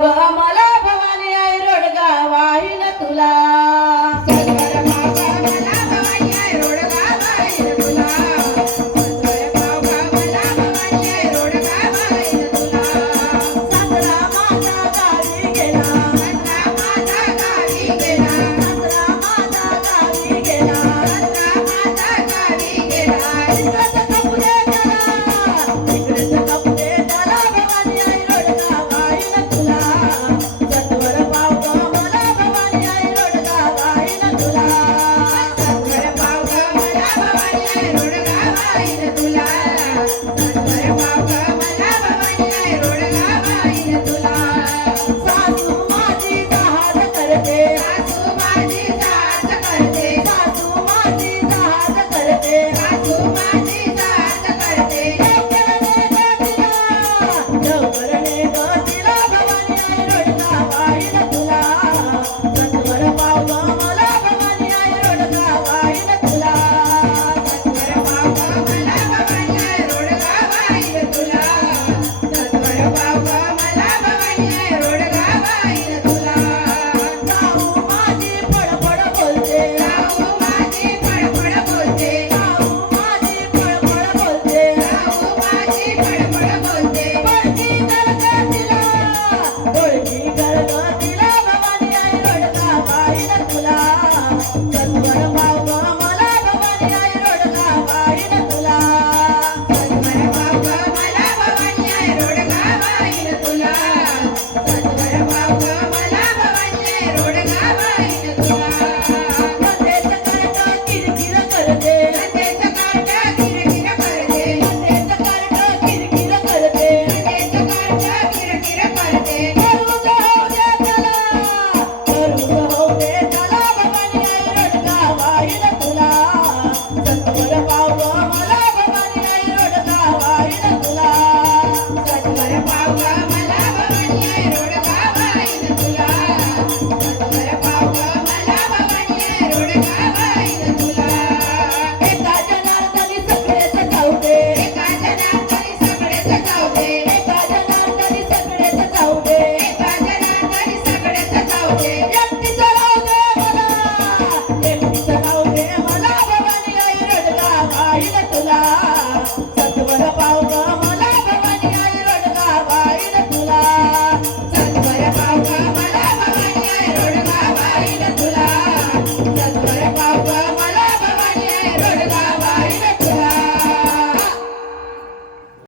मला भवानी आई रोडगा वाहीन तुला सत्वर बाबा मला भवानी आई रोडगा वाहीन तुला सत्वर बाबा मला भवानी आई रोडगा वाहीन तुला सतरा माझा गावी गेला सतरा माझा गावी गेला सतरा माझा गावी गेला सतरा माझा गावी गेला इकडे कपुरे त्याला भवानी आई रोडगा वाहीन तुला सत्वर बाबा मला भवानी आई रोडगा वाहीन तुला सत्वर बाबा मला भवानी आई रोडगा वाहीन तुला सत्वर बाबा मला भवानी आई रोडगा वाहीन तुला सासू माझी जहाज करते सासू माझी जहाज करते सासू माझी जहाज करते सासू माझी जहाज करते लवकरने गतीला भवानी आई रोडगा वाहीन तुला सत्वर बाबा मला भवानी आई रोडगा वाहीन तुला सत्वर बाबा मला भवानी आई रोडगा वाहीन तुला सत्वर बाबा मला भवानी आई रोडगा वाहीन तुला जाऊ माझी फडफड बोलते जाऊ माझी फडफड बोलते जाऊ माझी फडफड बोलते जाऊ माझी फडफड बोलते ओळखी गळगतीला भवानी आई रोडगा वाहीन तुला सत्वर बाबा मला भवानी आई रोडगा वाहीन तुला सत्वर बाबा मला भवानी आई रोडगा वाहीन तुला सत्वर बाबा मला भवानी आई रोडगा वाहीन तुला नंदेच कार्ट किरकिर करते नंदेच कार्ट किरकिर करते नंदेच कार्ट किरकिर करते नंदेच कार्ट किरकिर करते करूच होऊ दे त्याला भवानी आई रोडगा वाहीन तुला सत्वर बाबा मला भवानी आई रोडगा वाहीन तुला सत्वर बाबा मला